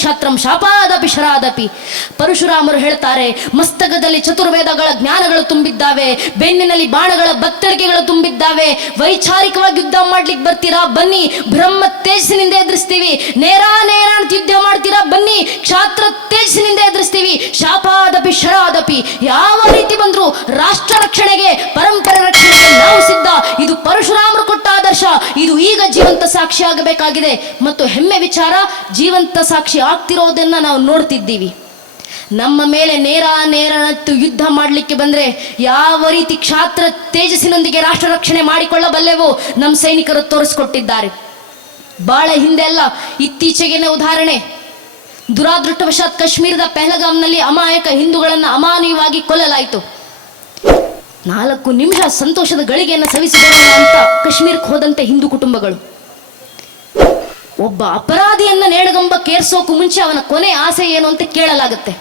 ಕ್ಷಾತ್ರಂ ಶಾಪಾದಪಿ ಶರಾದಪಿ. ಪರಶುರಾಮರು ಹೇಳ್ತಾರೆ, ಮಸ್ತಕದಲ್ಲಿ ಚತುರ್ವೇದಗಳ ಜ್ಞಾನಗಳು ತುಂಬಿದ್ದಾವೆ, ಬೆನ್ನಿನಲ್ಲಿ ಬಾಣಗಳ ಬತ್ತಳಿಕೆಗಳು ತುಂಬಿದ್ದಾವೆ. ವೈಚಾರಿಕವಾಗಿ ಯುದ್ಧ ಮಾಡ್ಲಿಕ್ಕೆ ಬರ್ತೀರಾ, ಬನ್ನಿ. ಬ್ರಹ್ಮ ತೇಜಸ್ಸಿನಿಂದ ಎದುರಿಸ್ತೀವಿ. ನೇರ ಅಂತ ಯುದ್ಧ ಮಾಡ್ತೀರಾ, ಬನ್ನಿ. ಕ್ಷಾತ್ರ ತೇಜಸ್ಸಿನಿಂದ ಎದುರಿಸ್ತೀವಿ. ಶಾಪಾದಪಿ ಶರಾದಪಿ. ಯಾವ ರೀತಿ ಬಂದ್ರು ರಾಷ್ಟ್ರ ರಕ್ಷಣೆಗೆ, ಪರಂಪರೆ ರಕ್ಷಣೆಗೆ ನಾವು ಸಿದ್ಧ. ಇದು ಪರಶುರಾಮರು ಕೊಟ್ಟ ಆದರ್ಶ. ಇದು ಈಗ ಜೀವಂತ ಸಾಕ್ಷಿ ಆಗಬೇಕಾಗಿದೆ. ಮತ್ತು ಹೆಮ್ಮೆ ವಿಚಾರ, ಜೀವಂತ ಸಾಕ್ಷಿ ಆಗ್ತಿರೋದನ್ನ ನಾವು ನೋಡ್ತಿದ್ದೀವಿ. ನಮ್ಮ ಮೇಲೆ ನೇರ ಯುದ್ಧ ಮಾಡಲಿಕ್ಕೆ ಬಂದ್ರೆ ಯಾವ ರೀತಿ ಕ್ಷಾತ್ರ ತೇಜಸ್ಸಿನೊಂದಿಗೆ ರಾಷ್ಟ್ರ ರಕ್ಷಣೆ ಮಾಡಿಕೊಳ್ಳಬಲ್ಲೆವೋ ನಮ್ಮ ಸೈನಿಕರು ತೋರಿಸ್ಕೊಟ್ಟಿದ್ದಾರೆ. ಬಹಳ ಹಿಂದೆ ಅಲ್ಲ, ಇತ್ತೀಚೆಗಿನ ಉದಾಹರಣೆ. ದುರಾದೃಷ್ಟವಶಾತ್ ಕಾಶ್ಮೀರದ ಪೆಹಲ್ಗಾಮ್ನಲ್ಲಿ ಅಮಾಯಕ ಹಿಂದೂಗಳನ್ನು ಅಮಾನವೀಯವಾಗಿ ಕೊಲ್ಲಲಾಯಿತು. 4 ನಿಮಿಷ ಸಂತೋಷದ ಗಳಿಗೆಯನ್ನು ಸವಿಸಿಕೊಳ್ಳೋಣ ಅಂತ ಕಾಶ್ಮೀರಕ್ಕೆ ಹೋದಂತೆ ಹಿಂದೂ ಕುಟುಂಬಗಳು. ಒಬ್ಬ ಅಪರಾಧಿಯನ್ನ ನೇಣಗಂಬಕ್ಕೇರಿಸೋಕು ಮುಂಚೆ ಅವನ ಕೊನೆ ಆಸೆ ಏನು ಅಂತ ಕೇಳಲಾಗುತ್ತೆ.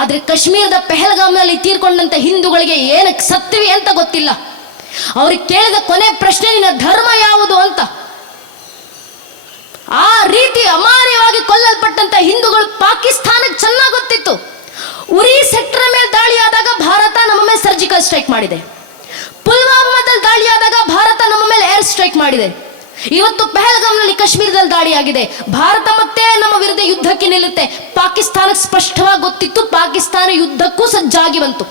ಆದ್ರೆ ಕಾಶ್ಮೀರದ ಪೆಹಲ್ಗಾಮ್ನಲ್ಲಿ ತೀರ್ಕೊಂಡಂತ ಹಿಂದೂಗಳಿಗೆ ಏನಕ್ಕೆ ಸತ್ತೀವಿ ಅಂತ ಗೊತ್ತಿಲ್ಲ. ಅವ್ರಿಗೆ ಕೇಳಿದ ಕೊನೆ ಪ್ರಶ್ನೆ, ನಿನ್ನ ಧರ್ಮ ಯಾವುದು ಅಂತ. ಆ ರೀತಿ ಅಮಾನ್ಯವಾಗಿ ಕೊಲ್ಲಲ್ಪಟ್ಟಂತ ಹಿಂದೂಗಳು ಪಾಕಿಸ್ತಾನಕ್ಕೆ ಚೆನ್ನಾಗಿ ಗೊತ್ತಿತ್ತು. ಉರಿ ಸೆಕ್ಟರ್ ಮೇಲೆ ದಾಳಿಯಾದಾಗ ಭಾರತ ನಮ್ಮ ಮೇಲೆ ಸರ್ಜಿಕಲ್ ಸ್ಟ್ರೈಕ್ ಮಾಡಿದೆ. ಪುಲ್ವಾಮಾದಲ್ಲಿ ದಾಳಿಯಾದಾಗ ಭಾರತ ನಮ್ಮ ಮೇಲೆ ಏರ್ ಸ್ಟ್ರೈಕ್ ಮಾಡಿದೆ. ಇವತ್ತು ಪೆಹಲ್ಗಾಮ್ನಲ್ಲಿ ಕಾಶ್ಮೀರದಲ್ಲಿ ದಾಳಿಯಾಗಿದೆ. ಭಾರತ ಮತ್ತೆ ನಮ್ಮ ವಿರುದ್ಧ ಯುದ್ಧಕ್ಕೆ ನಿಲ್ಲುತ್ತೆ. ಪಾಕಿಸ್ತಾನಕ್ಕೆ ಸ್ಪಷ್ಟವಾಗಿ ಗೊತ್ತಿತ್ತು. ಪಾಕಿಸ್ತಾನ ಯುದ್ಧಕ್ಕೂ ಸಜ್ಜಾಗಿ ಬಂತು.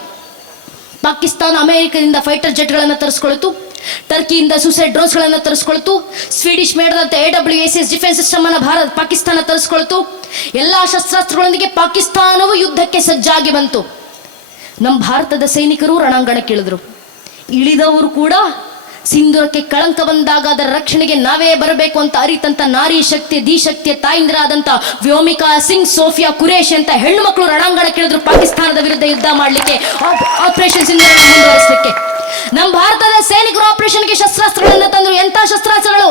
ಪಾಕಿಸ್ತಾನ ಅಮೆರಿಕದಿಂದ ಫೈಟರ್ ಜೆಟ್ಗಳನ್ನು ತರಿಸ್ಕೊಳ್ತು, ಟರ್ಕಿಯಿಂದ ಸೂಸೈಡ್ ಡ್ರೋನ್ಸ್ಗಳನ್ನು ತರಿಸ್ಕೊಳ್ತು, ಸ್ವೀಡಿಷ್ ಮೇಡದಂತ AWACS ಡಿಫೆನ್ಸ್ ಸಿಸ್ಟಮ್ ಅನ್ನು ಪಾಕಿಸ್ತಾನ ತರಿಸ್ಕೊಳ್ತು. ಎಲ್ಲಾ ಶಸ್ತ್ರಾಸ್ತ್ರಗಳೊಂದಿಗೆ ಪಾಕಿಸ್ತಾನವು ಯುದ್ಧಕ್ಕೆ ಸಜ್ಜಾಗಿ ಬಂತು. ನಮ್ಮ ಭಾರತದ ಸೈನಿಕರು ರಣಾಂಗಣಕ್ಕಿಳಿದ್ರು. ಇಳಿದವರು ಕೂಡ ಸಿಂಧೂರಕ್ಕೆ ಕಳಂಕ ಬಂದಾಗ ಅದರ ರಕ್ಷಣೆಗೆ ನಾವೇ ಬರಬೇಕು ಅಂತ ಅರಿತಂತ ನಾರಿ ಶಕ್ತಿ ದಿಶಕ್ತಿಯ ತಾಯಿಂದ್ರ ಆದಂತ ವ್ಯೋಮಿಕಾ ಸಿಂಗ್, ಸೋಫಿಯಾ ಕುರೇಶ್ ಅಂತ ಹೆಣ್ಣು ಮಕ್ಕಳು ರಣಾಂಗಣಕ್ಕಿಳಿದ್ರು ಪಾಕಿಸ್ತಾನದ ವಿರುದ್ಧ ಯುದ್ಧ ಮಾಡಲಿಕ್ಕೆ, ಆಪರೇಷನ್ ಸಿಂಧೂರ ಮುಂದುವರಿಸಲಿಕ್ಕೆ. ನಮ್ಮ ಭಾರತದ ಸೈನಿಕರು ಆಪರೇಷನ್ಗೆ ಶಸ್ತ್ರಾಸ್ತ್ರಗಳನ್ನು ತಂದ್ರು. ಎಂತ ಶಸ್ತ್ರಾಸ್ತ್ರಗಳು?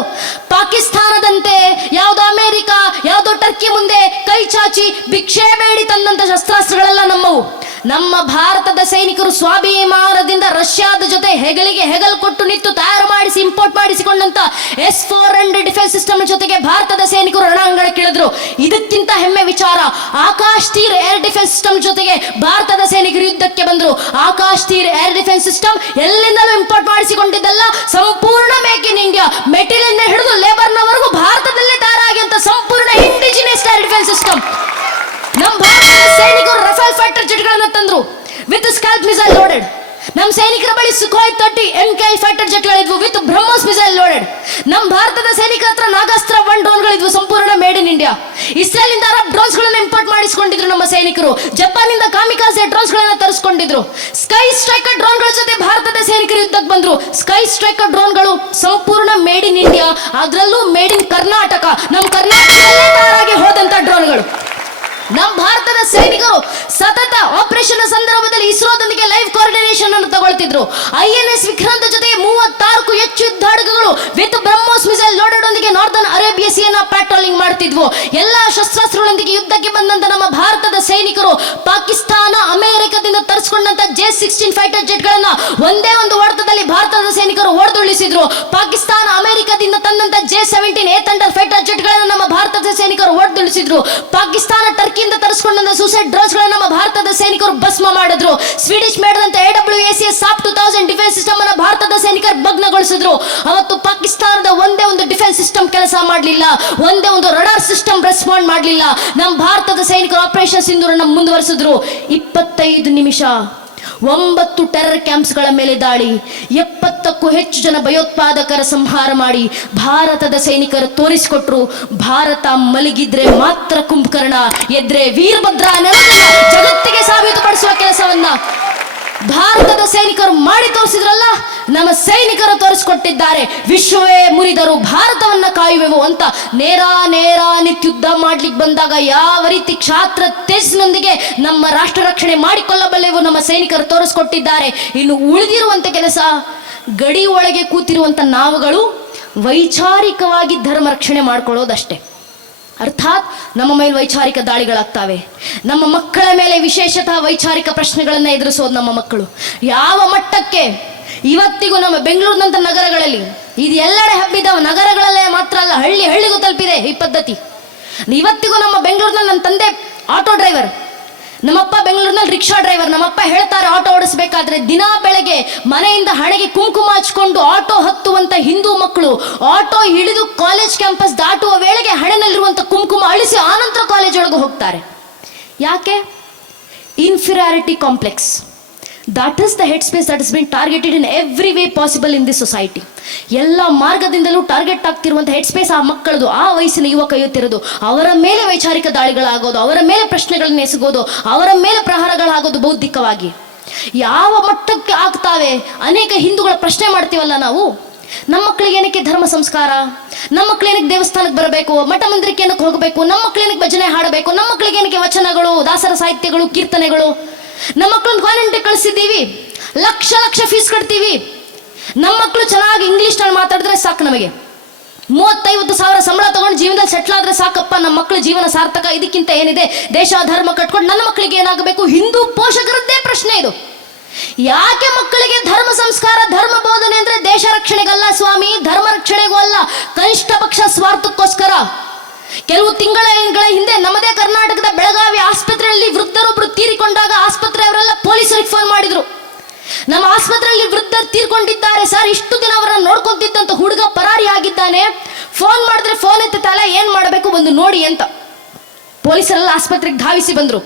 ಪಾಕಿಸ್ತಾನದಂತೆ ಯಾವುದೋ ಅಮೆರಿಕ, ಯಾವುದೋ ಟರ್ಕಿ ಮುಂದೆ ಕೈ ಚಾಚಿ ಭಿಕ್ಷೆ ಬೇಡಿ ತಂದಂತ ಶಸ್ತ್ರಾಸ್ತ್ರಗಳೆಲ್ಲ ನಮ್ಮವು. ನಮ್ಮ ಭಾರತದ ಸೈನಿಕರು ಸ್ವಾಭಿಮಾನದಿಂದ ರಷ್ಯಾದ ಜೊತೆ ಹೆಗಲಿಗೆ ಹೆಗಲು ಕೊಟ್ಟು ನಿಂತು ತಯಾರು ಮಾಡಿಸಿ ಇಂಪೋರ್ಟ್ ಮಾಡಿಸಿಕೊಂಡಂತ S-400 ಡಿಫೆನ್ಸ್ ಸಿಸ್ಟಮ್ ಜೊತೆಗೆ ಭಾರತದ ಸೈನಿಕರು ರಣಾಂಗಣಕ್ಕಿಳಿದ್ರು. ಇದಕ್ಕಿಂತ ಹೆಮ್ಮೆ ವಿಚಾರ, ಆಕಾಶ್ ತೀರ್ ಏರ್ ಡಿಫೆನ್ಸ್ ಸಿಸ್ಟಮ್ ಜೊತೆಗೆ ಭಾರತದ ಸೈನಿಕರು ಯುದ್ಧಕ್ಕೆ ಬಂದ್ರು. ಆಕಾಶ್ ತೀರ್ ಏರ್ ಡಿಫೆನ್ಸ್ ಸಿಸ್ಟಮ್ ಎಲ್ಲಿಂದಲೂ ಇಂಪೋರ್ಟ್ ಮಾಡಿಸಿಕೊಂಡಿದ್ದಲ್ಲ, ಸಂಪೂರ್ಣ ಮೇಕ್ ಇನ್ ಇಂಡಿಯಾ, ಮೆಟೀರಿಯಲ್ ಹಿಡಿದು ಲೇಬರ್ನವರೆಗೂ ಭಾರತದಲ್ಲೇ ತಯಾರಾಗಿ ಅಂತ ಸಂಪೂರ್ಣ ಇಂಡಿಜಿನಿಯಸ್ ಏರ್ ಡಿಫೆನ್ಸ್ ಸಿಸ್ಟಮ್. ನಮ್ಮ ಭಾರತದ ಸೈನಿಕರು ರಫೇಲ್ ಫೈಟರ್ ಜೆಟ್ಗಳನ್ನು ತಂದ್ರು ವಿತ್ ಸ್ಕಾಲ್ಪ್ ಮಿಸೈಲ್ ಲೋಡೆಡ್. ನಮ್ಮ ಸೈನಿಕರ ಬಳಿ ಸುಖಾಯ್ 30 MKI ಫೈಟರ್ ಜೆಟ್ಗಳಿದ್ವು ವಿತ್ ಬ್ರಹ್ಮೋಸ್ ಮಿಸೈಲ್ ಲೋಡೆಡ್. ನಮ್ಮ ಭಾರತದ ಸೈನಿಕರ ಹತ್ರ ನಾಗಾಸ್ತ್ರ 1 ಡ್ರೋನ್ಗಳಿದ್ವು, ಸಂಪೂರ್ಣ ಮೇಡ್ ಇನ್ ಇಂಡಿಯಾ. ಇಸ್ರೇಲ್ ಇಂದ ಅರಬ್ ಡ್ರೋನ್ಸ್ ಗಳನ್ನು ಇಂಪೋರ್ಟ್ ಮಾಡಿಸಿಕೊಂಡಿದ್ರು ನಮ್ಮ ಸೈನಿಕರು. ಜಪಾನ್ ಇಂದ ಕಾಮಿಕಾಜೆ ಡ್ರೋನ್ಸ್ ಗಳನ್ನ ತರಿಸಿಕೊಂಡಿದ್ರು. ಸ್ಕೈ ಸ್ಟ್ರೈಕರ್ ಡ್ರೋನ್ಗಳ ಜೊತೆ ಭಾರತದ ಸೈನಿಕರು ಯುದ್ಧಕ್ಕೆ ಬಂದ್ರು. ಸ್ಕೈ ಸ್ಟ್ರೈಕರ್ ಡ್ರೋನ್ಗಳು ಸಂಪೂರ್ಣ ಮೇಡ್ ಇನ್ ಇಂಡಿಯಾ, ಅದರಲ್ಲೂ ಮೇಡ್ ಇನ್ ಕರ್ನಾಟಕ. ನಮ್ಮ ಕರ್ನಾಟಕದಲ್ಲೇ ತಯಾರಾಗಿ ಹೋದಂತ ಡ್ರೋನ್ಗಳು. ನಮ್ಮ ಭಾರತದ ಸೈನಿಕರು ಸತತ ಆಪರೇಷನ್ ಸಂದರ್ಭದಲ್ಲಿ ಇಸ್ರೋದೊಂದಿಗೆ ಲೈವ್ ಕೋಆರ್ಡಿನೇಷನ್ ಅನ್ನು ತಗೊಳ್ತಿದ್ರು. INS ವಿಕ್ರಾಂತ್ ಜೊತೆಗೆ 36ಕ್ಕೂ ಹೆಚ್ಚು ಯುದ್ಧಾಡಗುಗಳು ವಿತ್ ಬ್ರಹ್ಮೋಸ್ ಮಿಸೈಲ್ ಲೋಡೆಡ್ ಒಂದಿಗೆ ನಾರ್ದನ್ ಅರೇಬಿಯಾ ಸೀನ ಪ್ಯಾಟ್ರೋಲಿಂಗ್ ಮಾಡ್ತಿದ್ವು. ಎಲ್ಲಾ ಶಸ್ತ್ರಾಸ್ತ್ರಗಳೊಂದಿಗೆ ಯುದ್ಧಕ್ಕೆ ಬಂದಂತ ನಮ್ಮ ಭಾರತದ ಸೈನಿಕರು ಪಾಕಿಸ್ತಾನ ಅಮೆರಿಕದಿಂದ ತರಿಸಿಕೊಂಡಂತ J-16 ಫೈಟರ್ ಜೆಟ್ಗಳನ್ನ ಒಂದೇ ಒಂದು ಹೊಡೆತದಲ್ಲಿ ಭಾರತದ ಸೈನಿಕರು ಹೊಡೆದುಳಿಸಿದ್ರು. ಪಾಕಿಸ್ತಾನ ಅಮೆರಿಕದಿಂದ ತಂದಂತ J-17 A ಥಂಡರ್ ಫೈಟರ್ ಜೆಟ್ಗಳನ್ನ ನಮ್ಮ ಭಾರತದ ಸೈನಿಕರು ಹೊಡೆದುಳಿಸಿದ್ರು. ಪಾಕಿಸ್ತಾನ ಟರ್ಕಿಯಿಂದ ತರಿಸಿಕೊಂಡ ಸೂಸೈಡ್ ಡ್ರೋನ್ಸ್ ಗಳನ್ನ ನಮ್ಮ ಭಾರತದ ಸೈನಿಕರು ಭಸ್ಮ ಮಾಡಿದ್ರು. ಸ್ವೀಡಿಷ್ ಮೇಡದಂತ AWACS SAP 2000 ಡಿಫೆನ್ಸ್ ಸಿಸ್ಟಮ್ ಅನ್ನು ಭಾರತದ ಸೈನಿಕರು ಭಗ್ನಗೊಳಿಸಿದ್ರು. ಅವತ್ತು ಪಾಕಿಸ್ತಾನದ ಒಂದೇ ಒಂದು ಡಿಫೆನ್ಸ್ ಸಿಸ್ಟಮ್ ಕೆಲಸ ಮಾಡಲಿಲ್ಲ, ಒಂದೇ ಒಂದು ರಡಾರ್ ಸಿಸ್ಟಮ್ ರೆಸ್ಪಾಂಡ್ ಮಾಡಲಿಲ್ಲ. ನಮ್ಮ ಭಾರತದ ಸೈನಿಕರು ಆಪರೇಷನ್ ಸಿಂಧೂರನ್ನು ಮುಂದುವರಿಸಿದ್ರು. 25 ನಿಮಿಷ 9 ಟೆರರ್ ಕ್ಯಾಂಪ್ಸ್ಗಳ ಮೇಲೆ ದಾಳಿ, 70ಕ್ಕೂ ಹೆಚ್ಚು ಜನ ಭಯೋತ್ಪಾದಕರ ಸಂಹಾರ ಮಾಡಿ ಭಾರತದ ಸೈನಿಕರು ತೋರಿಸಿಕೊಟ್ರು. ಭಾರತ ಮಲಗಿದ್ರೆ ಮಾತ್ರ ಕುಂಭಕರ್ಣ, ಎದ್ರೆ ವೀರಭದ್ರ ಅನ್ನೋದನ್ನ ಜಗತ್ತಿಗೆ ಸಾಬೀತುಪಡಿಸುವ ಕೆಲಸವನ್ನ ಭಾರತದ ಸೈನಿಕರು ಮಾಡಿ ತೋರಿಸಿದ್ರಲ್ಲ. ನಮ್ಮ ಸೈನಿಕರು ತೋರಿಸಿಕೊಟ್ಟಿದ್ದಾರೆ. ವಿಶ್ವವೇ ಮುರಿದರು ಭಾರತವನ್ನ ಕಾಯುವೆವು ಅಂತ ನೇರ ಯುದ್ಧ ಮಾಡ್ಲಿಕ್ಕೆ ಬಂದಾಗ ಯಾವ ರೀತಿ ಕ್ಷಾತ್ರ ತೇಜಸ್ಸಿನೊಂದಿಗೆ ನಮ್ಮ ರಾಷ್ಟ್ರ ರಕ್ಷಣೆ ಮಾಡಿಕೊಳ್ಳಬಲ್ಲೆವು ನಮ್ಮ ಸೈನಿಕರು ತೋರಿಸಿಕೊಟ್ಟಿದ್ದಾರೆ. ಇನ್ನು ಉಳಿದಿರುವಂತ ಕೆಲಸ, ಗಡಿ ಒಳಗೆ ಕೂತಿರುವಂತ ನಾವುಗಳು ವೈಚಾರಿಕವಾಗಿ ಧರ್ಮ ರಕ್ಷಣೆ ಮಾಡ್ಕೊಳ್ಳೋದಷ್ಟೇ. ಅರ್ಥಾತ್ ನಮ್ಮ ಮೇಲೆ ವೈಚಾರಿಕ ದಾಳಿಗಳಾಗ್ತವೆ. ನಮ್ಮ ಮಕ್ಕಳ ಮೇಲೆ ವಿಶೇಷತಃ ವೈಚಾರಿಕ ಪ್ರಶ್ನೆಗಳನ್ನು ಎದುರಿಸೋದು ನಮ್ಮ ಮಕ್ಕಳು. ಯಾವ ಮಟ್ಟಕ್ಕೆ ಇವತ್ತಿಗೂ ನಮ್ಮ ಬೆಂಗಳೂರಿನಂಥ ನಗರಗಳಲ್ಲಿ ಇದು ಎಲ್ಲೆಡೆ ಹಬ್ಬಿದ, ನಗರಗಳಲ್ಲೇ ಮಾತ್ರ ಅಲ್ಲ ಹಳ್ಳಿಗೂ ತಲುಪಿದೆ ಈ ಪದ್ಧತಿ. ಇವತ್ತಿಗೂ ನಮ್ಮ ಬೆಂಗಳೂರಿನ ನನ್ನ ತಂದೆ ಆಟೋ ಡ್ರೈವರ್, ನಮ್ಮಪ್ಪ ಬೆಂಗಳೂರಿನಲ್ಲಿ ರಿಕ್ಷಾ ಡ್ರೈವರ್. ನಮ್ಮಪ್ಪ ಹೇಳ್ತಾರೆ, ಆಟೋ ಓಡಿಸ್ಬೇಕಾದ್ರೆ ದಿನಾ ಬೆಳಗ್ಗೆ ಮನೆಯಿಂದ ಹಣೆಗೆ ಕುಂಕುಮ ಹಚ್ಕೊಂಡು ಆಟೋ ಹತ್ತುವಂತ ಹಿಂದೂ ಮಕ್ಕಳು ಆಟೋ ಹಿಡಿದು ಕಾಲೇಜ್ ಕ್ಯಾಂಪಸ್ ದಾಟುವ ವೇಳೆಗೆ ಹಣೆನಲ್ಲಿರುವಂತ ಕುಂಕುಮ ಅಳಿಸಿ ಆನಂತರ ಕಾಲೇಜ್ ಒಳಗೆ ಹೋಗ್ತಾರೆ. ಯಾಕೆ? Inferiority complex. That is the headspace that has been targeted in every way possible in this society. ಎಲ್ಲ ಮಾರ್ಗದಿಂದಲೂ ಟಾರ್ಗೆಟ್ ಆಗ್ತಿರುವಂಥ ಹೆಡ್ಸ್ಪೇಸ್ ಆ ಮಕ್ಕಳದು, ಆ ವಯಸ್ಸಿನ ಯುವಕ ಯುವತಿಯರದು. ಅವರ ಮೇಲೆ ವೈಚಾರಿಕ ದಾಳಿಗಳಾಗೋದು, ಅವರ ಮೇಲೆ ಪ್ರಶ್ನೆಗಳನ್ನ ಎಸಗೋದು, ಅವರ ಮೇಲೆ ಪ್ರಹಾರಗಳಾಗೋದು ಬೌದ್ಧಿಕವಾಗಿ. ಯಾವ ಮಟ್ಟಕ್ಕೆ ಆಗ್ತಾವೆ? ಅನೇಕ ಹಿಂದೂಗಳ ಪ್ರಶ್ನೆ ಮಾಡ್ತೀವಲ್ಲ ನಾವು, ನಮ್ಮ ಮಕ್ಕಳಿಗೆ ಏನಕ್ಕೆ ಧರ್ಮ ಸಂಸ್ಕಾರ, ನಮ್ಮ ಮಕ್ಕಳು ಏನಕ್ಕೆ ದೇವಸ್ಥಾನಕ್ಕೆ ಬರಬೇಕು, ಮಠ ಮಂದಿರಕ್ಕೆ ಏನಕ್ಕೆ ಹೋಗಬೇಕು, ನಮ್ಮ ಮಕ್ಕಳು ಏನಕ್ಕೆ ಭಜನೆ ಹಾಡಬೇಕು, ನಮ್ಮ ಮಕ್ಕಳಿಗೆ ಏನಕ್ಕೆ ವಚನಗಳು, ದಾಸರ ಸಾಹಿತ್ಯಗಳು, ಕೀರ್ತನೆಗಳು. ನಮ್ಮ ಮಕ್ಕಳನ್ನ ಕಾನ್ವೆಂಟ್ಗೆ ಕಳಿಸಿದ್ದೀವಿ, ಲಕ್ಷ ಲಕ್ಷ ಫೀಸ್ ಕಟ್ತೀವಿ. ನಮ್ಮ ಮಕ್ಕಳು ಚೆನ್ನಾಗಿ ಇಂಗ್ಲೀಷ್ನಲ್ಲಿ ಮಾತಾಡಿದ್ರೆ ಸಾಕು, ನಮಗೆ 30,000-50,000 ಸಂಬಳ ತಗೊಂಡು ಜೀವನದಲ್ಲಿ ಸೆಟ್ಲ್ ಆದ್ರೆ ಸಾಕಪ್ಪ, ನಮ್ಮ ಮಕ್ಕಳ ಜೀವನ ಸಾರ್ಥಕ. ಇದಕ್ಕಿಂತ ಏನಿದೆ? ದೇಶ ಧರ್ಮ ಕಟ್ಕೊಂಡು ನನ್ನ ಮಕ್ಕಳಿಗೆ ಏನಾಗಬೇಕು? ಹಿಂದೂ ಪೋಷಕರದ್ದೇ ಪ್ರಶ್ನೆ ಇದು. ಯಾಕೆ ಮಕ್ಕಳಿಗೆ ಧರ್ಮ ಸಂಸ್ಕಾರ, ಧರ್ಮ ಬೋಧನೆ ಅಂದ್ರೆ ದೇಶ ರಕ್ಷಣೆಗಲ್ಲ ಸ್ವಾಮಿ, ಧರ್ಮ ರಕ್ಷಣೆಗೂ ಅಲ್ಲ, ಕನಿಷ್ಠ ಪಕ್ಷ ಸ್ವಾರ್ಥಕ್ಕೋಸ್ಕರ. ಕೆಲವು ತಿಂಗಳ ಹಿಂದೆ ನಮ್ಮದೇ ಕರ್ನಾಟಕದ ಬೆಳಗಾವಿ ಆಸ್ಪತ್ರೆಯಲ್ಲಿ ವೃದ್ಧರೊಬ್ಬರು ತೀರಿಕೊಂಡಾಗ ಆಸ್ಪತ್ರೆಯವರೆಲ್ಲ ಪೊಲೀಸರಿಗೆ ಫೋನ್ ಮಾಡಿದ್ರು, ನಮ್ಮ ಆಸ್ಪತ್ರೆಯಲ್ಲಿ ವೃದ್ಧರು ತೀರ್ಕೊಂಡಿದ್ದಾರೆ ಸರ್, ಇಷ್ಟು ದಿನ ಅವರನ್ನು ನೋಡ್ಕೊಂತಿದ್ದಂತ ಹುಡುಗ ಪರಾರಿ ಆಗಿದ್ದಾನೆ, ಫೋನ್ ಮಾಡಿದ್ರೆ ಫೋನ್ ಎತ್ತಲ್ಲ, ಏನ್ ಮಾಡಬೇಕು ಬಂದು ನೋಡಿ ಅಂತ. ಪೊಲೀಸರೆಲ್ಲ ಆಸ್ಪತ್ರೆಗೆ ಧಾವಿಸಿ ಬಂದ್ರು.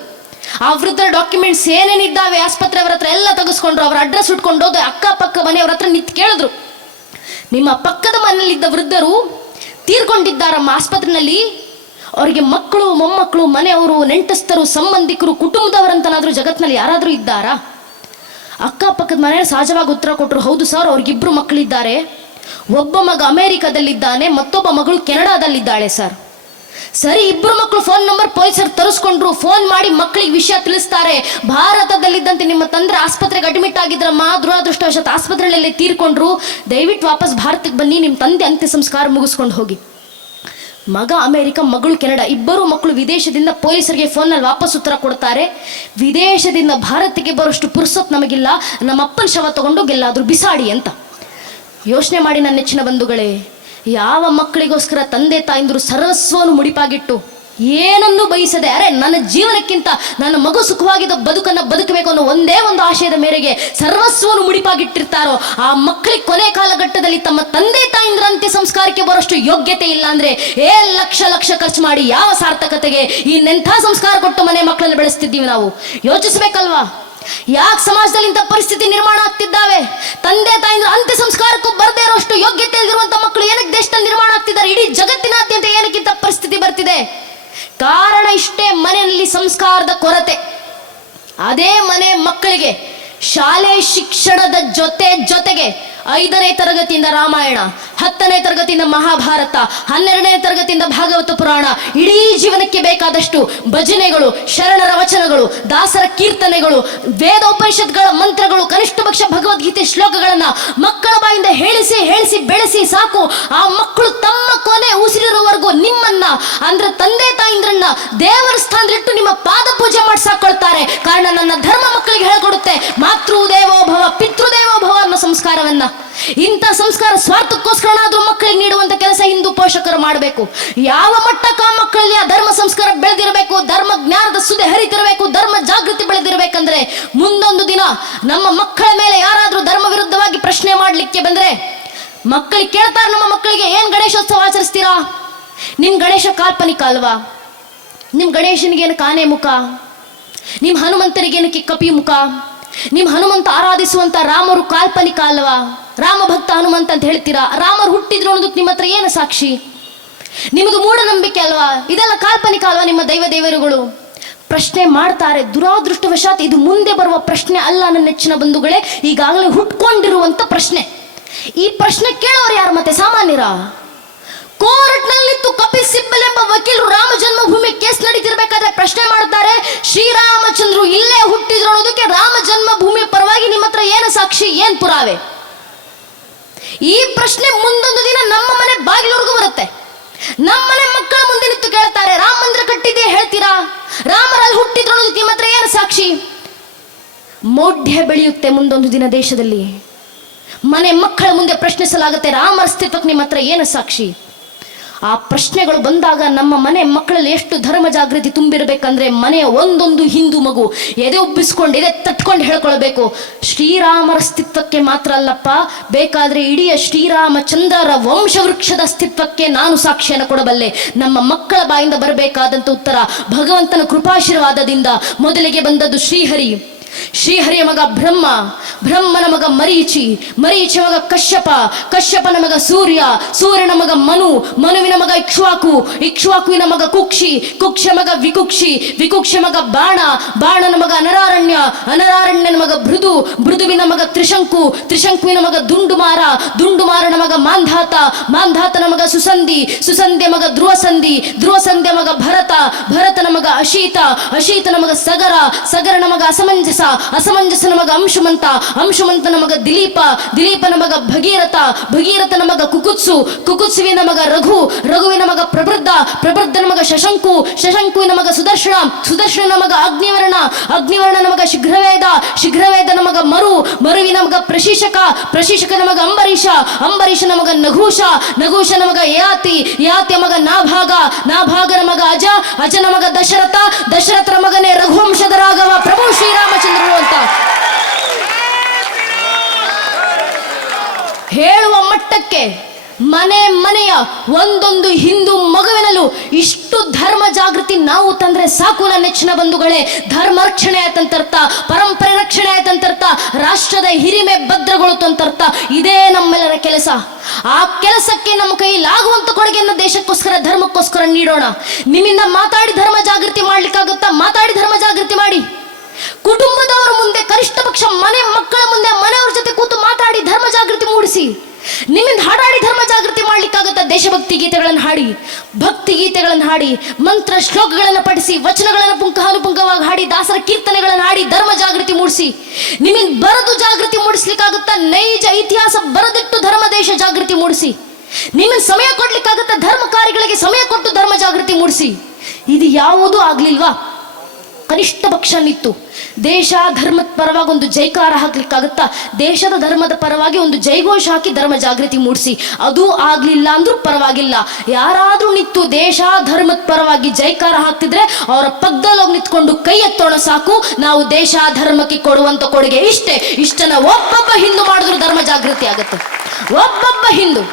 ಆ ವೃದ್ಧರ ಡಾಕ್ಯುಮೆಂಟ್ಸ್ ಏನೇನಿದ್ದಾವೆ ಆಸ್ಪತ್ರೆಯವರ ಹತ್ರ ಎಲ್ಲ ತೆಗೆಸ್ಕೊಂಡ್ರು. ಅವ್ರ ಅಡ್ರೆಸ್ ಇಟ್ಕೊಂಡು ಹೋದ ಅಕ್ಕಪಕ್ಕ ಮನೆಯವ್ರ ಹತ್ರ ನಿಂತು ಕೇಳಿದ್ರು, ನಿಮ್ಮ ಪಕ್ಕದ ಮನೆಯಲ್ಲಿದ್ದ ವೃದ್ಧರು ತೀರ್ಕೊಂಡಿದ್ದಾರಮ್ಮ ಆಸ್ಪತ್ರೆಯಲ್ಲಿ, ಅವರಿಗೆ ಮಕ್ಕಳು ಮೊಮ್ಮಕ್ಕಳು ಮನೆಯವರು ನೆಂಟಸ್ಥರು ಸಂಬಂಧಿಕರು ಕುಟುಂಬದವರಂತನಾದ್ರೂ ಜಗತ್ತಿನಲ್ಲಿ ಯಾರಾದರೂ ಇದ್ದಾರಾ? ಅಕ್ಕಪಕ್ಕದ ಮನೆಯಲ್ಲಿ ಸಹಜವಾಗಿ ಉತ್ತರ ಕೊಟ್ಟರು, ಹೌದು ಸರ್, ಅವ್ರಿಗಿಬ್ರು ಮಕ್ಕಳಿದ್ದಾರೆ, ಒಬ್ಬ ಮಗ ಅಮೆರಿಕದಲ್ಲಿದ್ದಾನೆ, ಮತ್ತೊಬ್ಬ ಮಗಳು ಕೆನಡಾದಲ್ಲಿದ್ದಾಳೆ ಸರ್. ಸರಿ, ಇಬ್ರು ಮಕ್ಕಳು ಫೋನ್ ನಂಬರ್ ಪೊಲೀಸರು ತರಿಸ್ಕೊಂಡ್ರು. ಫೋನ್ ಮಾಡಿ ಮಕ್ಕಳಿಗೆ ವಿಷಯ ತಿಳಿಸ್ತಾರೆ, ಭಾರತದಲ್ಲಿದ್ದಂತೆ ನಿಮ್ಮ ತಂದೆ ಆಸ್ಪತ್ರೆಗೆ ಅಡ್ಮಿಟ್ ಆಗಿದ್ರಮ್ಮ, ದುರಾದೃಷ್ಟವಶಾತ್ ಆಸ್ಪತ್ರೆಯಲ್ಲಿ ತೀರ್ಕೊಂಡ್ರು, ದಯವಿಟ್ಟು ವಾಪಸ್ ಭಾರತಕ್ಕೆ ಬನ್ನಿ, ನಿಮ್ಮ ತಂದೆ ಅಂತ್ಯ ಸಂಸ್ಕಾರ ಮುಗಿಸ್ಕೊಂಡು ಹೋಗಿ. ಮಗ ಅಮೆರಿಕ, ಮಗಳು ಕೆನಡಾ, ಇಬ್ಬರು ಮಕ್ಕಳು ವಿದೇಶದಿಂದ ಪೊಲೀಸರಿಗೆ ಫೋನ್ನಲ್ಲಿ ವಾಪಸ್ ಉತ್ತರ ಕೊಡ್ತಾರೆ, ವಿದೇಶದಿಂದ ಭಾರತಕ್ಕೆ ಬರೋಷ್ಟು ಪುರ್ಸೊತ್ ನಮಗಿಲ್ಲ, ನಮ್ಮ ಅಪ್ಪನ ಶವ ತಗೊಂಡೋಗಿ ಎಲ್ಲಾದರೂ ಬಿಸಾಡಿ ಅಂತ. ಯೋಚನೆ ಮಾಡಿ ನನ್ನ ನೆಚ್ಚಿನ ಬಂಧುಗಳೇ, ಯಾವ ಮಕ್ಕಳಿಗೋಸ್ಕರ ತಂದೆ ತಾಯಿಂದರು ಸರ್ವಸ್ವವನ್ನು ಮುಡಿಪಾಗಿಟ್ಟು ಏನನ್ನು ಬಯಸದೆ, ಅರೆ ನನ್ನ ಜೀವನಕ್ಕಿಂತ ನನ್ನ ಮಗು ಸುಖವಾಗಿದ್ದ ಬದುಕನ್ನು ಬದುಕಬೇಕು ಅನ್ನೋ ಒಂದೇ ಒಂದು ಆಶಯದ ಮೇರೆಗೆ ಸರ್ವಸ್ವವನ್ನು ಮುಡಿಪಾಗಿಟ್ಟಿರ್ತಾರೋ, ಆ ಮಕ್ಕಳಿಗೆ ಕೊನೆ ಕಾಲಘಟ್ಟದಲ್ಲಿ ತಮ್ಮ ತಂದೆ ತಾಯಿಂದ್ರ ಅಂತ್ಯ ಸಂಸ್ಕಾರಕ್ಕೆ ಬರೋಷ್ಟು ಯೋಗ್ಯತೆ ಇಲ್ಲ ಅಂದ್ರೆ ಲಕ್ಷ ಲಕ್ಷ ಖರ್ಚು ಮಾಡಿ ಯಾವ ಸಾರ್ಥಕತೆಗೆ ಇನ್ನೆಂಥ ಸಂಸ್ಕಾರ ಕೊಟ್ಟು ಮನೆ ಮಕ್ಕಳನ್ನು ಬೆಳೆಸ್ತಿದ್ದೀವಿ ನಾವು? ಯೋಚಿಸ್ಬೇಕಲ್ವಾ? ಯಾಕೆ ಸಮಾಜದಲ್ಲಿ ಇಂಥ ಪರಿಸ್ಥಿತಿ ನಿರ್ಮಾಣ ಆಗ್ತಿದ್ದಾವೆ? ತಂದೆ ತಾಯಿಂದ ಅಂತ್ಯ ಸಂಸ್ಕಾರಕ್ಕೂ ಬರದೇ ಇರೋಷ್ಟು ಯೋಗ್ಯತೆ ಇರುವಂತ ಮಕ್ಕಳು ಏನಕ್ಕೆ ದೇಶದಲ್ಲಿ ನಿರ್ಮಾಣ ಆಗ್ತಿದ್ದಾರೆ? ಇಡೀ ಜಗತ್ತಿನಾದ್ಯಂತ ಏನಕ್ಕಿಂತ ಪರಿಸ್ಥಿತಿ ಬರ್ತಿದೆ? ಕಾರಣ ಇಷ್ಟೇ, ಮನೆಯಲ್ಲಿ ಸಂಸ್ಕಾರದ ಕೊರತೆ. ಅದೇ ಮನೆ ಮಕ್ಕಳಿಗೆ ಶಾಲೆ ಶಿಕ್ಷಣದ ಜೊತೆಗೆ 5ನೇ ತರಗತಿಯಿಂದ ರಾಮಾಯಣ, 10ನೇ ತರಗತಿಯಿಂದ ಮಹಾಭಾರತ, 12ನೇ ತರಗತಿಯಿಂದ ಭಾಗವತ ಪುರಾಣ, ಇಡೀ ಜೀವನಕ್ಕೆ ಬೇಕಾದಷ್ಟು ಭಜನೆಗಳು, ಶರಣರ ವಚನಗಳು, ದಾಸರ ಕೀರ್ತನೆಗಳು, ವೇದೋಪನಿಷತ್ಗಳ ಮಂತ್ರಗಳು, ಕನಿಷ್ಠ ಪಕ್ಷ ಭಗವದ್ಗೀತೆ ಶ್ಲೋಕಗಳನ್ನ ಮಕ್ಕಳ ಬಾಯಿಂದ ಹೇಳಿಸಿ ಬೆಳೆಸಿ ಸಾಕು. ಆ ಮಕ್ಕಳು ತಮ್ಮ ಕೊನೆ ಉಸಿರಿರುವವರೆಗೂ ನಿಮ್ಮನ್ನ ಅಂದ್ರೆ ತಂದೆ ತಾಯಿಂದ್ರನ್ನ ದೇವರ ಸ್ಥಾನದಲ್ಲಿಟ್ಟು ನಿಮ್ಮ ಪಾದ ಪೂಜೆ ಮಾಡಿ ಸಾಕೊಳ್ತಾರೆ. ಕಾರಣ ನನ್ನ ಧರ್ಮ ಮಕ್ಕಳಿಗೆ ಹೇಳ್ಕೊಡುತ್ತೆ, ಮಾತೃದೇವೋಭವ ಪಿತೃದೇವೋಭವ ಅನ್ನೋ ಸಂಸ್ಕಾರವನ್ನ. ಇಂಥ ಸಂಸ್ಕಾರ ಸ್ವಾರ್ಥಕ್ಕೋಸ್ಕರನಾದ್ರೂ ಮಕ್ಕಳಿಗೆ ನೀಡುವಂತ ಕೆಲಸ ಹಿಂದೂ ಪೋಷಕರು ಮಾಡಬೇಕು. ಯಾವ ಮಟ್ಟಕ್ಕೆ ಆ ಮಕ್ಕಳಲ್ಲಿ ಆ ಧರ್ಮ ಸಂಸ್ಕಾರ ಬೆಳೆದಿರಬೇಕು, ಧರ್ಮ ಜ್ಞಾನದ ಸುದೆ ಹರಿತಿರಬೇಕು, ಧರ್ಮ ಜಾಗೃತಿ ಬೆಳೆದಿರಬೇಕಂದ್ರೆ ಮುಂದೊಂದು ದಿನ ನಮ್ಮ ಮಕ್ಕಳ ಮೇಲೆ ಯಾರಾದ್ರೂ ಧರ್ಮ ವಿರುದ್ಧವಾಗಿ ಪ್ರಶ್ನೆ ಮಾಡ್ಲಿಕ್ಕೆ ಬಂದ್ರೆ ಮಕ್ಕಳಿಗೆ ಕೇಳ್ತಾರೆ, ನಮ್ಮ ಮಕ್ಕಳಿಗೆ ಏನ್ ಗಣೇಶೋತ್ಸವ ಆಚರಿಸ್ತೀರಾ? ನಿಮ್ ಗಣೇಶ ಕಾಲ್ಪನಿಕ ಅಲ್ವಾ? ನಿಮ್ ಗಣೇಶನಿಗೇನು ಕಾನೆ ಮುಖ? ನಿಮ್ ಹನುಮಂತನಿಗೇನಕ್ಕೆ ಕಪಿ ಮುಖ? ನಿಮ್ ಹನುಮಂತ ಆರಾಧಿಸುವಂತ ರಾಮರು ಕಾಲ್ಪನಿಕ ಅಲ್ವಾ? ರಾಮ ಭಕ್ತ ಹನುಮಂತ ಅಂತ ಹೇಳ್ತೀರಾ, ರಾಮರು ಹುಟ್ಟಿದ್ರು ಅನ್ನೋದಕ್ಕೆ ನಿಮ್ಮ ಹತ್ರ ಏನು ಸಾಕ್ಷಿ? ನಿಮ್ಮದು ಮೂಢನಂಬಿಕೆ ಅಲ್ವಾ? ಇದೆಲ್ಲ ಕಾಲ್ಪನಿಕ ಅಲ್ವಾ ನಿಮ್ಮ ದೇವರುಗಳು? ಪ್ರಶ್ನೆ ಮಾಡ್ತಾರೆ. ದುರಾದೃಷ್ಟವಶಾತ್ ಇದು ಮುಂದೆ ಬರುವ ಪ್ರಶ್ನೆ ಅಲ್ಲ ನನ್ನ ನೆಚ್ಚಿನ ಬಂಧುಗಳೇ, ಈಗಾಗಲೇ ಹುಟ್ಕೊಂಡಿರುವಂತ ಪ್ರಶ್ನೆ. ಈ ಪ್ರಶ್ನೆ ಕೇಳೋರು ಯಾರು? ಮತ್ತೆ ಸಾಮಾನ್ಯರ? ಕೋರ್ಟ್ನಲ್ಲಿತ್ತು ಕಪಿಲ್ ಸಿಬ್ಬಲ್ ಎಂಬ ವಕೀಲರು ರಾಮ ಜನ್ಮಭೂಮಿ ಕೇಸ್ ನಡೀತಿರ್ಬೇಕಾದ್ರೆ ಪ್ರಶ್ನೆ ಮಾಡ್ತಾರೆ, ಶ್ರೀರಾಮಚಂದ್ರು ಇಲ್ಲೇ ಹುಟ್ಟಿದ್ರು ಅನ್ನೋದಕ್ಕೆ ರಾಮ ಜನ್ಮಭೂಮಿ ಪರವಾಗಿ ನಿಮ್ಮ ಹತ್ರ ಏನು ಸಾಕ್ಷಿ, ಏನ್ ಪುರಾವೆ? ಈ ಪ್ರಶ್ನೆ ಮುಂದೊಂದು ದಿನ ನಮ್ಮ ಮನೆ ಬಾಗಿಲವರೆಗೂ ಬರುತ್ತೆ. ನಮ್ಮನೆ ಮಕ್ಕಳ ಮುಂದೆ ನಿಂತು ಕೇಳ್ತಾರೆ, ರಾಮ ಮಂದಿರ ಕಟ್ಟಿದ್ದೆ ಹೇಳ್ತೀರಾ? ರಾಮರಲ್ಲಿ ಹುಟ್ಟಿದ್ರು ಅನ್ನೋದಕ್ಕೆ ನಿಮ್ಮ ಹತ್ರ ಏನು ಸಾಕ್ಷಿ? ಮೌಢ್ಯ ಬೆಳೆಯುತ್ತೆ ಮುಂದೊಂದು ದಿನ ದೇಶದಲ್ಲಿ. ಮನೆ ಮಕ್ಕಳ ಮುಂದೆ ಪ್ರಶ್ನಿಸಲಾಗುತ್ತೆ, ರಾಮರ ಅಸ್ತಿತ್ವಕ್ಕೆ ನಿಮ್ಮ ಹತ್ರ ಏನು ಸಾಕ್ಷಿ? ಆ ಪ್ರಶ್ನೆಗಳು ಬಂದಾಗ ನಮ್ಮ ಮನೆ ಮಕ್ಕಳಲ್ಲಿ ಎಷ್ಟು ಧರ್ಮ ಜಾಗೃತಿ ತುಂಬಿರಬೇಕಂದ್ರೆ ಮನೆಯ ಒಂದೊಂದು ಹಿಂದೂ ಮಗು ಎದೆ ಉಬ್ಬಿಸ್ಕೊಂಡು ಎದೆ ತಟ್ಕೊಂಡು ಹೇಳ್ಕೊಳ್ಬೇಕು, ಶ್ರೀರಾಮರ ಅಸ್ತಿತ್ವಕ್ಕೆ ಮಾತ್ರ ಅಲ್ಲಪ್ಪ, ಬೇಕಾದ್ರೆ ಇಡೀ ಶ್ರೀರಾಮಚಂದ್ರರ ವಂಶವೃಕ್ಷದ ಅಸ್ತಿತ್ವಕ್ಕೆ ನಾನು ಸಾಕ್ಷಿಯನ್ನು ಕೊಡಬಲ್ಲೆ. ನಮ್ಮ ಮಕ್ಕಳ ಬಾಯಿಂದ ಬರಬೇಕಾದಂಥ ಉತ್ತರ ಭಗವಂತನ ಕೃಪಾಶೀರ್ವಾದದಿಂದ ಮೊದಲಿಗೆ ಬಂದದ್ದು ಶ್ರೀಹರಿ. ಶ್ರೀಹರಿಯ ಮಗ ಬ್ರಹ್ಮ, ಬ್ರಹ್ಮನ ಮಗ ಮರೀಚಿ, ಮರೀಚಿ ಮಗ ಕಶ್ಯಪ, ಕಶ್ಯಪನ ಮಗ ಸೂರ್ಯ, ಸೂರ್ಯನ ಮಗ ಮನು, ಮನುವಿನ ಮಗ ಇಕ್ಷ್ವಾಕು, ಇಕ್ಷ್ವಾಕುವಿನ ಮಗ ಕುಕ್ಷಿ, ಕುಕ್ಷ ಮಗ ವಿಕುಕ್ಷಿ, ವಿಕುಕ್ಷ ಮಗ ಬಾಣ, ಬಾಣನ ಮಗ ಅನರಾರಣ್ಯ, ಅನರಾರಣ್ಯನ ಮಗ ಭೃದು, ಭೃದುವಿನ ಮಗ ತ್ರಿಶಂಕು, ತ್ರಿಶಂಕುವಿನ ಮಗ ದುಂಡುಮಾರ, ದುಂಡುಮಾರನ ಮಗ ಮಾಂಧಾತ, ಮಾಂಧಾತನ ಮಗ ಸುಸಂಧಿ, ಸುಸಂಧಿಯ ಮಗ ಧ್ರುವಸಂಧಿ, ಧ್ರುವಸಂಧಿಯ ಮಗ ಭರತ, ಭರತನ ಮಗ ಅಶೀತ, ಅಶೀತನ ಮಗ ಸಗರ, ಸಗರನ ಮಗ ಅಸಮಂಜಸ, ಅಸಮಂಜಸನ ಮಗ ಅಂಶುಮಂತ, ಅಂಶುಮಂತನ ಮಗ ದಿಲೀಪ, ದಿಲೀಪನ ಮಗ ಭಗೀರಥ, ಭಗೀರಥನ ಮಗ ಕುಕುತ್ಸು, ಕುಕುತ್ಸುವಿನ ಮಗ ರಘು, ರಘುವಿನ ಮಗ ಪ್ರಬೃದ್ಧ, ಪ್ರಬೃದ್ಧನ ಮಗ ಶಶಂಕು, ಶಶಂಕುವಿನ ಮಗ ಸುದರ್ಶನ, ಸುದರ್ಶನ ಮಗ ಅಗ್ನಿವರ್ಣ, ಅಗ್ನಿವರ್ಣನ ಮಗ ಶೀಘ್ರವೇದ, ಶೀಘ್ರವೇದನ ಮಗ ಮರು, ಮರುವಿನ ಮಗ ಪ್ರಶೀಶಕ, ಪ್ರಶೀಶಕನ ಮಗ ಅಂಬರೀಷ, ಅಂಬರೀಷನ ಮಗ ನಘೂಷ, ನಘೂಷನ ಮಗ ಯಾತಿ, ಯಾತಿಯ ಮಗ ನಾಭಾಗ, ನಾಭಾಗನ ಮಗ ಅಜ, ಅಜನ ಮಗ ದಶರಥ, ದಶರಥನ ಮಗನೇ ರಘುವಂಶದ ರಾಘವ ಪ್ರಭು ಶ್ರೀರಾಮಚಂದ್ರರು ಅಂತ ಹೇಳುವ ಮಟ್ಟಕ್ಕೆ ಮನೆ ಮನೆಯ ಒಂದೊಂದು ಹಿಂದೂ ಮಗುವಿನಲ್ಲೂ ಇಷ್ಟು ಧರ್ಮ ಜಾಗೃತಿ ನಾವು ತಂದ್ರೆ ಸಾಕು ನನ್ನ ನೆಚ್ಚಿನ ಬಂಧುಗಳೇ. ಧರ್ಮ ರಕ್ಷಣೆ ಆಯ್ತಂತರ್ಥ, ಪರಂಪರೆ ರಕ್ಷಣೆ ಆಯ್ತಂತರ್ಥ, ರಾಷ್ಟ್ರದ ಹಿರಿಮೆ ಭದ್ರಗೊಳ್ತು ಅಂತರ್ಥ. ಇದೇ ನಮ್ಮೆಲ್ಲರ ಕೆಲಸ. ಆ ಕೆಲಸಕ್ಕೆ ನಮ್ಮ ಕೈಲಾಗುವಂತ ಕೊಡುಗೆಯನ್ನು ದೇಶಕ್ಕೋಸ್ಕರ ಧರ್ಮಕ್ಕೋಸ್ಕರ ನೀಡೋಣ. ನಿಮ್ಮಿಂದ ಮಾತಾಡಿ ಧರ್ಮ ಜಾಗೃತಿ ಮಾಡ್ಲಿಕ್ಕಾಗುತ್ತಾ? ಮಾತಾಡಿ ಧರ್ಮ ಜಾಗೃತಿ ಮಾಡಿ. ಕುಟುಂಬದವರ ಮುಂದೆ, ಕನಿಷ್ಠ ಪಕ್ಷ ಮನೆ ಮಕ್ಕಳ ಮುಂದೆ, ಮನೆಯವ್ರ ಜೊತೆ ಕೂತು ಮಾತಾಡಿ ಧರ್ಮ ಜಾಗೃತಿ ಮೂಡಿಸಿ. ನಿಮ್ಮಿಂದ ಹಾಡಾಡಿ ಧರ್ಮ ಜಾಗೃತಿ ಮಾಡ್ಲಿಕ್ಕಾಗತ್ತ? ದೇಶಭಕ್ತಿ ಗೀತೆಗಳನ್ನು ಹಾಡಿ, ಭಕ್ತಿ ಗೀತೆಗಳನ್ನು ಹಾಡಿ, ಮಂತ್ರ ಶ್ಲೋಕಗಳನ್ನು ಪಠಿಸಿ, ವಚನಗಳನ್ನು ಪುಂಖಾನುಪುಂಖವಾಗಿ ಹಾಡಿ, ದಾಸರ ಕೀರ್ತನೆಗಳನ್ನು ಹಾಡಿ ಧರ್ಮ ಜಾಗೃತಿ ಮೂಡಿಸಿ. ನಿಮ್ಮಿಂದ ಬರೆದು ಜಾಗೃತಿ ಮೂಡಿಸ್ಲಿಕ್ಕಾಗುತ್ತಾ? ನೈಜ ಇತಿಹಾಸ ಬರೆದಿಟ್ಟು ಧರ್ಮ ದೇಶ ಜಾಗೃತಿ ಮೂಡಿಸಿ. ನಿಮ್ಮಿಂದ ಸಮಯ ಕೊಡ್ಲಿಕ್ಕಾಗುತ್ತಾ? ಧರ್ಮ ಕಾರ್ಯಗಳಿಗೆ ಸಮಯ ಕೊಟ್ಟು ಧರ್ಮ ಜಾಗೃತಿ ಮೂಡಿಸಿ. ಇದು ಯಾವುದೂ ಆಗ್ಲಿಲ್ವಾ? ಕನಿಷ್ಠ ಪಕ್ಷ ನಿತ್ತು ದೇಶ ಧರ್ಮದ ಪರವಾಗಿ ಒಂದು ಜೈಕಾರ ಹಾಕ್ಲಿಕ್ಕಾಗುತ್ತಾ? ದೇಶದ ಧರ್ಮದ ಪರವಾಗಿ ಒಂದು ಜೈಘೋಷ ಹಾಕಿ ಧರ್ಮ ಜಾಗೃತಿ ಮೂಡಿಸಿ. ಅದು ಆಗ್ಲಿಲ್ಲ ಅಂದ್ರೂ ಪರವಾಗಿಲ್ಲ. ಯಾರಾದ್ರೂ ನಿಂತು ದೇಶ ಧರ್ಮದ ಪರವಾಗಿ ಜೈಕಾರ ಹಾಕ್ತಿದ್ರೆ ಅವರ ಪಕ್ಕದಲ್ಲಿ ಹೋಗಿ ನಿಂತ್ಕೊಂಡು ಕೈ ಎತ್ತೋಣ ಸಾಕು. ನಾವು ದೇಶ ಧರ್ಮಕ್ಕೆ ಕೊಡುವಂತ ಕೊಡುಗೆ ಇಷ್ಟೇ. ಇಷ್ಟನ್ನ ಒಬ್ಬೊಬ್ಬ ಹಿಂದೂ ಮಾಡಿದ್ರು ಧರ್ಮ ಜಾಗೃತಿ ಆಗುತ್ತೆ. ಒಬ್ಬೊಬ್ಬ ಹಿಂದೂ.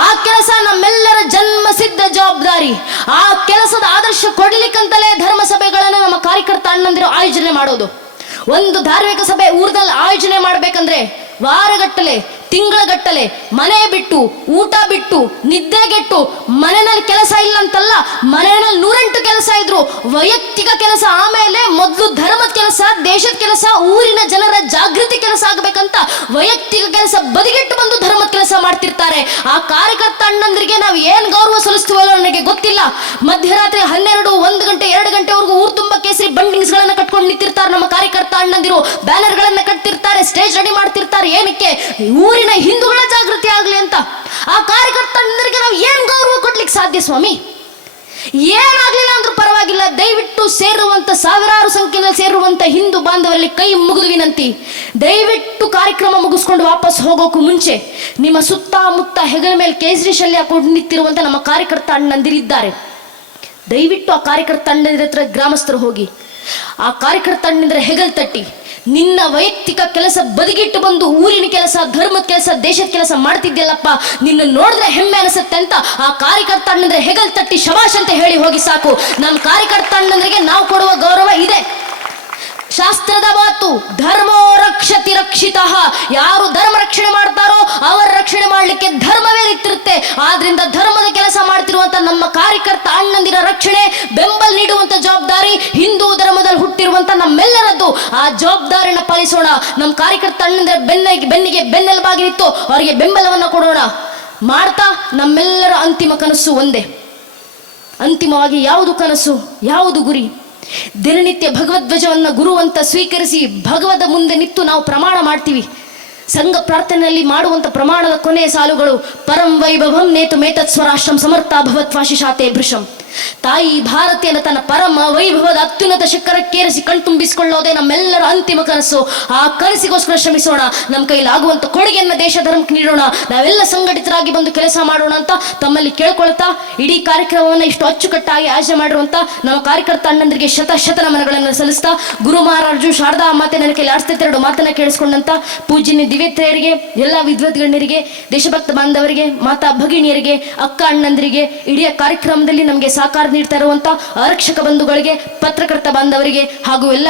ಆ ಕೆಲಸ ನಮ್ಮೆಲ್ಲರ ಜನ್ಮ ಸಿದ್ಧ ಜವಾಬ್ದಾರಿ. ಆ ಕೆಲಸದ ಆದರ್ಶ ಕೊಡ್ಲಿಕ್ಕಂತಲೇ ಧರ್ಮ ಸಭೆಗಳನ್ನು ನಮ್ಮ ಕಾರ್ಯಕರ್ತ ಅಣ್ಣಂದಿರು ಆಯೋಜನೆ ಮಾಡೋದು. ಒಂದು ಧಾರ್ಮಿಕ ಸಭೆ ಊರದಲ್ಲಿ ಆಯೋಜನೆ ಮಾಡ್ಬೇಕಂದ್ರೆ ವಾರಗಟ್ಟಲೆ, ತಿಂಗಳಗಟ್ಟಲೆ ಮನೆ ಬಿಟ್ಟು, ಊಟ ಬಿಟ್ಟು, ನಿದ್ದೆಗೆಟ್ಟು, ಮನೆಯಲ್ಲಿ ಕೆಲಸ ಇಲ್ಲ ಅಂತಲ್ಲ, ಮನೆಯಲ್ಲಿ 108 ಕೆಲಸ ಇದ್ರು, ವೈಯಕ್ತಿಕ ಕೆಲಸ, ಆಮೇಲೆ ಮೊದಲು ಧರ್ಮದ ಕೆಲಸ, ದೇಶದ ಕೆಲಸ, ಊರಿನ ಜನರ ಜಾಗೃತಿ ಕೆಲಸ ಆಗಬೇಕಂತ ವೈಯಕ್ತಿಕ ಕೆಲಸ ಬದಿಗಿಟ್ಟು ಬಂದು ಧರ್ಮದ ಕೆಲಸ ಮಾಡ್ತಿರ್ತಾರೆ. ಆ ಕಾರ್ಯಕರ್ತ ಅಣ್ಣಂದ್ರಿಗೆ ನಾವು ಏನ್ ಗೌರವ ಸಲ್ಲಿಸ್ತೀವಲ್ಲ ನನಗೆ ಗೊತ್ತಿಲ್ಲ. ಮಧ್ಯರಾತ್ರಿ 12, 1 ಗಂಟೆ, 2 ಗಂಟೆವರೆಗೂ ಊರು ತುಂಬ ಕೇಸರಿ ಬಂಡಿಂಗ್ಸ್ ಗಳನ್ನ ಕಟ್ಕೊಂಡು ನಿಂತಿರ್ತಾರೆ ನಮ್ಮ ಕಾರ್ಯಕರ್ತ ಅಣ್ಣಂದಿರು. ಬ್ಯಾನರ್ ಗಳನ್ನ ಕಟ್ತಿರ್ತಾರೆ, ಸ್ಟೇಜ್ ರೆಡಿ ಮಾಡ್ತಿರ್ತಾರೆ. ಏನಕ್ಕೆ? ಊರಿನ ಹಿಂದೂಗಳ ಜಾಗೃತಿ ಆಗ್ಲಿ ಅಂತ. ಆ ಕಾರ್ಯಕರ್ತರಿಗೆ ನಾವು ಏನ್ ಗೌರವ ಕೊಡ್ಲಿಕ್ಕೆ ಸಾಧ್ಯ ಸ್ವಾಮಿ? ಏನಾಗ್ಲಿಲ್ಲ ಅಂದ್ರೂ ಪರವಾಗಿಲ್ಲ, ದಯವಿಟ್ಟು ಸೇರುವಂತ, ಸಾವಿರಾರು ಸಂಖ್ಯೆಯಲ್ಲಿ ಸೇರುವಂತ ಹಿಂದೂ ಬಾಂಧವರಲ್ಲಿ ಕೈ ಮುಗಿದು ವಿನಂತಿ, ದಯವಿಟ್ಟು ಕಾರ್ಯಕ್ರಮ ಮುಗಿಸ್ಕೊಂಡು ವಾಪಸ್ ಹೋಗೋಕು ಮುಂಚೆ ನಿಮ್ಮ ಸುತ್ತಮುತ್ತ ಹೆಗಲ ಮೇಲೆ ಕೇಸರಿ ಶಲ್ಯ ಕೊಂಡು ನಿಂತಿರುವಂತ ನಮ್ಮ ಕಾರ್ಯಕರ್ತ ಅಣ್ಣಂದಿರಿದ್ದಾರೆ. ದಯವಿಟ್ಟು ಆ ಕಾರ್ಯಕರ್ತ ಅಣ್ಣಂದಿರ ಹತ್ರ ಗ್ರಾಮಸ್ಥರು ಹೋಗಿ ಆ ಕಾರ್ಯಕರ್ತ ಅಣ್ಣಂದಿರ ಹೆಗಲ್ ತಟ್ಟಿ, ನಿನ್ನ ವೈಯಕ್ತಿಕ ಕೆಲಸ ಬದಿಗಿಟ್ಟು ಬಂದು ಊರಿನ ಕೆಲಸ, ಧರ್ಮದ ಕೆಲಸ, ದೇಶದ ಕೆಲಸ ಮಾಡ್ತಿದ್ಯಲ್ಲಪ್ಪ, ನಿನ್ನ ನೋಡಿದ್ರೆ ಹೆಮ್ಮೆ ಅನಿಸುತ್ತೆ ಅಂತ ಆ ಕಾರ್ಯಕರ್ತ ಅಣ್ಣಂದ್ರೆ ಹೆಗಲ್ ತಟ್ಟಿ ಶಬಾಷ್ ಅಂತ ಹೇಳಿ ಹೋಗಿ ಸಾಕು. ನಮ್ಮ ಕಾರ್ಯಕರ್ತ ಅಣ್ಣಂದ್ರಿಗೆ ನಾವು ಕೊಡುವ ಗೌರವ ಇದೆ. ಶಾಸ್ತ್ರದ ಮಾತು, ಧರ್ಮೋ ರಕ್ಷತಿ ರಕ್ಷಿತಃ. ಯಾರು ಧರ್ಮ ರಕ್ಷಣೆ ಮಾಡ್ತಾರೋ ಅವರ ರಕ್ಷಣೆ ಮಾಡ್ಲಿಕ್ಕೆ ಧರ್ಮವೇ ನಿಂತಿರುತ್ತೆ. ಆದ್ರಿಂದ ಧರ್ಮದ ಕೆಲಸ ಮಾಡ್ತಿರುವಂತ ನಮ್ಮ ಕಾರ್ಯಕರ್ತ ಅಣ್ಣಂದಿರ ರಕ್ಷಣೆ, ಬೆಂಬಲ ನೀಡುವಂತ ಜವಾಬ್ದಾರಿ ಹಿಂದೂ ಧರ್ಮದಲ್ಲಿ ಹುಟ್ಟಿರುವಂತ ನಮ್ಮೆಲ್ಲರದ್ದು. ಆ ಜವಾಬ್ದಾರಿನ ಪಾಲಿಸೋಣ. ನಮ್ಮ ಕಾರ್ಯಕರ್ತ ಅಣ್ಣಂದಿರ ಬೆನ್ನಿಗೆ ಬೆನ್ನೆಲುಬಾಗಿ ನಿಂತು ಅವರಿಗೆ ಬೆಂಬಲವನ್ನ ಕೊಡೋಣ. ಮಾಡ್ತಾ ನಮ್ಮೆಲ್ಲರ ಅಂತಿಮ ಕನಸು ಒಂದೇ. ಅಂತಿಮವಾಗಿ ಯಾವುದು ಕನಸು, ಯಾವುದು ಗುರಿ? ದಿನನಿತ್ಯ ಭಗವದ್ಧ್ವಜವನ್ನು ಗುರುವಂತ ಸ್ವೀಕರಿಸಿ ಭಗವದ ಮುಂದೆ ನಿಂತು ನಾವು ಪ್ರಮಾಣ ಮಾಡ್ತೀವಿ. ಸಂಘ ಪ್ರಾರ್ಥನೆಯಲ್ಲಿ ಮಾಡುವಂತ ಪ್ರಮಾಣದ ಕೊನೆಯ ಸಾಲುಗಳು, ಪರಂ ವೈಭವಂ ನೇತು ಮೇತತ್ ಸ್ವರಾಷ್ಟ್ರಂ ಸಮರ್ಥ ಭವತ್ ವಾಶಿಷಾತೆ ಭೃಶಂ. ತಾಯಿ ಭಾರತಿಯನ್ನು ತನ್ನ ಪರಮ ವೈಭವದ ಅತ್ಯುನ್ನತ ಶಿಖರಕ್ಕೇರಿಸಿ ಕಣ್ತುಂಬಿಸಿಕೊಳ್ಳೋದೇ ನಮ್ಮೆಲ್ಲರ ಅಂತಿಮ ಕನಸು. ಆ ಕನಸಿಗೋಸ್ಕರ ಶ್ರಮಿಸೋಣ, ನಮ್ಮ ಕೈಲಾಗುವಂತ ಕೊಡುಗೆಯನ್ನು ದೇಶ ಧರ್ಮಕ್ಕೆ ನೀಡೋಣ, ನಾವೆಲ್ಲ ಸಂಘಟಿತರಾಗಿ ಬಂದು ಕೆಲಸ ಮಾಡೋಣ ಅಂತ ತಮ್ಮಲ್ಲಿ ಕೇಳ್ಕೊಳ್ತಾ, ಇಡೀ ಕಾರ್ಯಕ್ರಮವನ್ನು ಇಷ್ಟು ಅಚ್ಚುಕಟ್ಟಾಗಿ ಆಯೋಜನೆ ಮಾಡಿರುವಂತ ನಮ್ಮ ಕಾರ್ಯಕರ್ತ ಅಣ್ಣಂದರಿಗೆ ಶತ ನಮನಗಳನ್ನು ಸಲ್ಲಿಸ್ತಾ, ಗುರು ಮಹಾರಾಜು ಶಾರದಾ ಮಾತೆ ನನ್ನ ಕೈಲಿ ಆಡ್ಸ್ತಿದ್ದ ಮಾತನ್ನ ಕೇಳಿಸ್ಕೊಂಡಂತ ಪೂಜ್ಯನಿ ದಿವ್ಯತೆಯರಿಗೆ, ಎಲ್ಲ ವಿದ್ವದ್ಗಣ್ಯರಿಗೆ, ದೇಶಭಕ್ತ ಬಾಂಧವರಿಗೆ, ಮಾತಾ ಭಗಿಣಿಯರಿಗೆ, ಅಕ್ಕ ಅಣ್ಣಂದರಿಗೆ, ಇಡೀ ಕಾರ್ಯಕ್ರಮದಲ್ಲಿ ನಮಗೆ ಸಹಕಾರ ನೀಡ್ತಾ ಇರುವಂತ ಆರಕ್ಷಕ ಬಂಧುಗಳಿಗೆ, ಪತ್ರಕರ್ತ ಬಾಂಧವರಿಗೆ ಹಾಗೂ ಎಲ್ಲ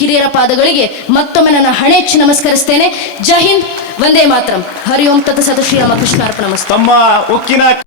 ಕಿರಿಯರ ಪಾದಗಳಿಗೆ ಮತ್ತೊಮ್ಮೆ ನನ್ನ ಹಣೆಚ್ಚಿ ನಮಸ್ಕರಿಸ್ತೇನೆ. ಜೈ ಹಿಂದ್, ವಂದೇ ಮಾತರಂ. ಹರಿ ಓಂ ತತ್ಸತ್. ಶ್ರೀರಾಮಕೃಷ್ಣ ಅರ್ಪಣಮಸ್ತು. ತಮ್ಮ ಉಕ್ಕಿನ